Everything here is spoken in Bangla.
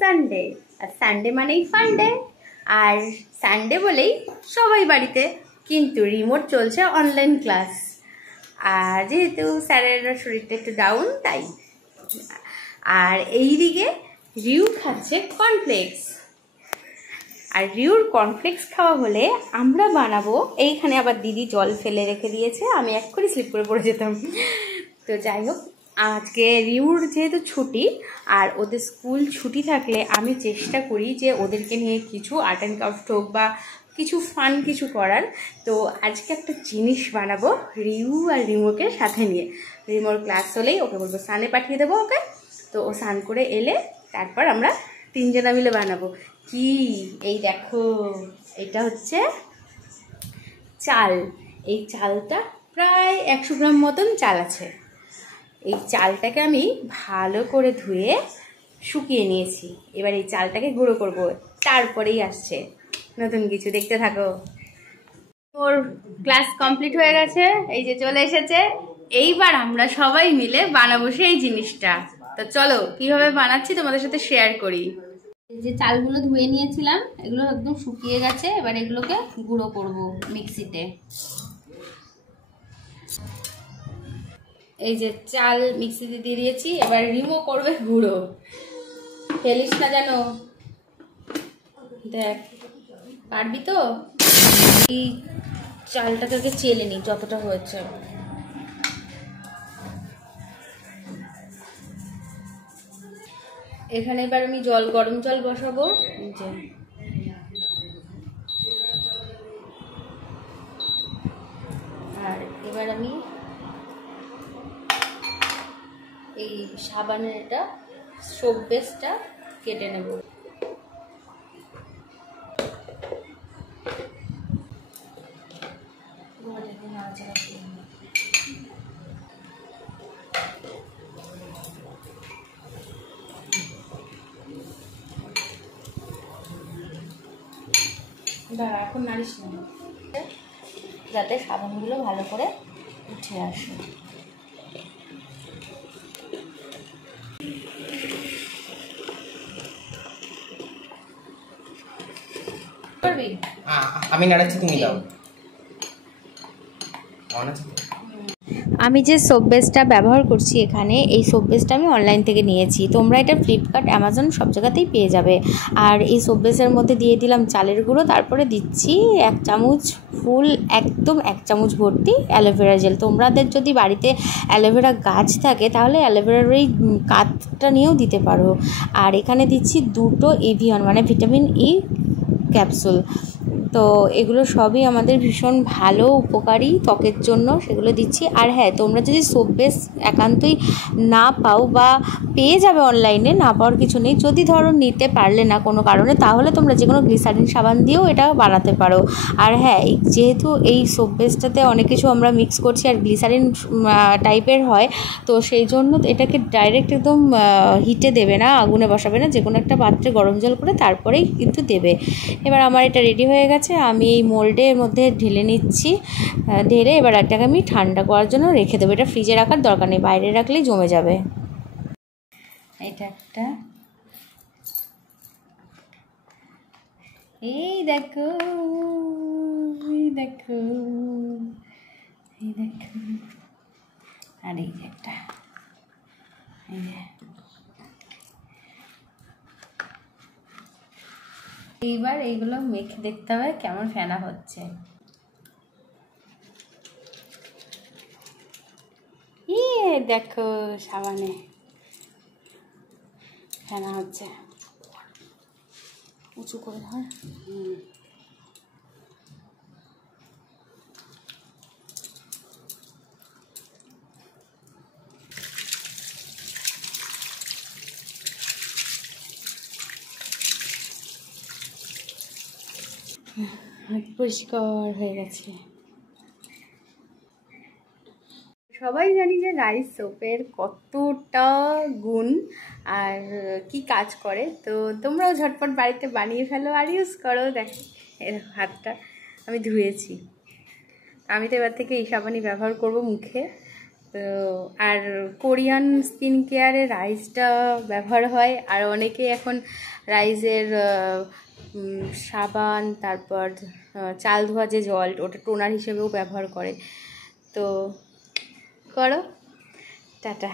সানডে, আর সানডে মানেই ফান্ডে। আর সানডে বলেই সবাই বাড়িতে, কিন্তু রিমোট চলছে অনলাইন ক্লাস। আর যেহেতু স্যারের শরীরটা একটু ডাউন তাই। আর এইদিকে রিউ খাচ্ছে কর্নফ্লেক্স। আর রিউর কর্নফ্লেক্স খাওয়া হলে আমরা বানাবো, এইখানে আবার দিদি জল ফেলে রেখে দিয়েছে, আমি এক্ষুনি স্লিপ করে পড়ে যেতাম। তো যাই হোক, আজকে রিউর যেহেতু ছুটি, আর ওদের স্কুল ছুটি থাকলে আমি চেষ্টা করি যে ওদেরকে নিয়ে কিছু আর্ট অ্যান্ড ক্রাফট হোক বা কিছু ফান কিছু করার। তো আজকে একটা জিনিস বানাবো রিউ আর রিমোকে সাথে নিয়ে। রিমোর ক্লাস হলেই ওকে বলবো স্নানে পাঠিয়ে দেবো ওকে। তো ও স্নান করে এলে তারপর আমরা তিনজনা মিলে বানাবো। কি এই দেখো, এটা হচ্ছে চাল। এই চালটা প্রায় 100 গ্রাম মতন চাল আছে। এই চালটাকে আমি ভালো করে ধুয়ে শুকিয়ে নিয়েছি। এবার এই চালটাকে গুঁড়ো করব, তারপরেই আসছে নতুন কিছু, দেখতে থাকো। ওর ক্লাস কমপ্লিট হয়ে গেছে, এই যে চলে এসেছে। এইবার আমরা সবাই মিলে বানাবো সেই জিনিসটা। তো চলো কিভাবে বানাচ্ছি তোমাদের সাথে শেয়ার করি। এই যে চালগুলো ধুয়ে নিয়েছিলাম, এগুলো একদম শুকিয়ে গেছে। এবার এগুলোকে গুঁড়ো করব মিক্সিতে। এই যে চাল মিক্সিতে দিয়ে দিয়েছি, এবার রিমো করবে গুঁড়ো। ফেলিস না যেন, দেখ পারবি তো। এই চালটাকে চেলে নি যতটা হয়েছে। এখানে এবার আমি গরম জল বসাবো। আর এবার আমি এই সাবানের এটা সোপ বেসটা কেটে নেব। দাঁড়া, এখন নাড়িস না, যাতে সাবানগুলো ভালো করে উঠে আসে। আমি নাড়াচ্ছি, তুমি দাও। আমি যে সোপ বেসটা ব্যবহার করছি এখানে, এই সোপ বেসটা আমি অনলাইন থেকে নিয়েছি। তোমরা এটা ফ্লিপকার্ট, অ্যামাজন সব জায়গাতেই পেয়ে যাবে। আর এই সোপ বেসের মধ্যে দিয়ে দিলাম চালের গুঁড়ো, তারপরে দিচ্ছি 1 চামচ ফুল, একদম 1 চামচ ভর্তি অ্যালোভেরা জেল। তোমাদের যদি বাড়িতে অ্যালোভেরা গাছ থাকে তাহলে অ্যালোভেরার ওই কাঠটা নিয়েও দিতে পারো। আর এখানে দিচ্ছি 2টো এভিয়ন মানে ভিটামিন ই ক্যাপসুল। তো এগুলো সবই আমাদের ভীষণ ভালো উপকারী ত্বকের জন্য, সেগুলো দিচ্ছি। আর হ্যাঁ, তোমরা যদি সোপ বেস একান্তই না পাও বা পেয়ে যাবে অনলাইনে, না পাওয়ার কিছু নেই। যদি ধরো নিতে পারলে না কোনো কারণে, তাহলে তোমরা যে কোনো গ্লিসারিন সাবান দিয়েও এটা বানাতে পারো। আর হ্যাঁ, যেহেতু এই সোপ বেসটাতে অনেক কিছু আমরা মিক্স করছি আর গ্লিসারিন টাইপের হয়, তো সেই জন্য এটাকে ডাইরেক্ট একদম হিটে দেবে না, আগুনে বসাবে না, যে কোনো একটা পাত্রে গরম জল করে তারপরেই কিন্তু দেবে। এবার আমার এটা রেডি হয়ে গেছে, আমি এই মোল্ডের মধ্যে ঢেলে নিচ্ছি। ঢেলে এবার এটাকে আমি ঠান্ডা করার জন্য রেখে দেবো। এটা ফ্রিজে রাখার দরকার নেই, বাইরে রাখলেই জমে যাবে। এটা একটা, এই দেখো, এই দেখো, এই দেখো। আর এই একটা, এই যে। এইবার এইগুলো মেখে দেখতে হবে কেমন ফেনা হচ্ছে। দেখো সাবানে ফেনা হচ্ছে, উঁচু করে ধর। পরিষ্কার হয়ে গেছে। সবাই জানি যে রাইস সোপের কতটা গুণ আর কি কাজ করে। তো তোমরাও ঝটপট বাড়িতে বানিয়ে ফেলো আর ইউজ করো। দেখো এর হাতটা আমি ধুয়েছি। আমি তো এবার থেকে এই সাবানই ব্যবহার করব মুখে। তো তো আর কোরিয়ান স্কিন কেয়ারে রাইসটা ব্যবহার হয়, আর অনেকে এখন রাইসের সাবান, তারপর চাল ধোয়া যে জল, ওটা টোনার হিসেবেও ব্যবহার করে। তো করো, টাটা।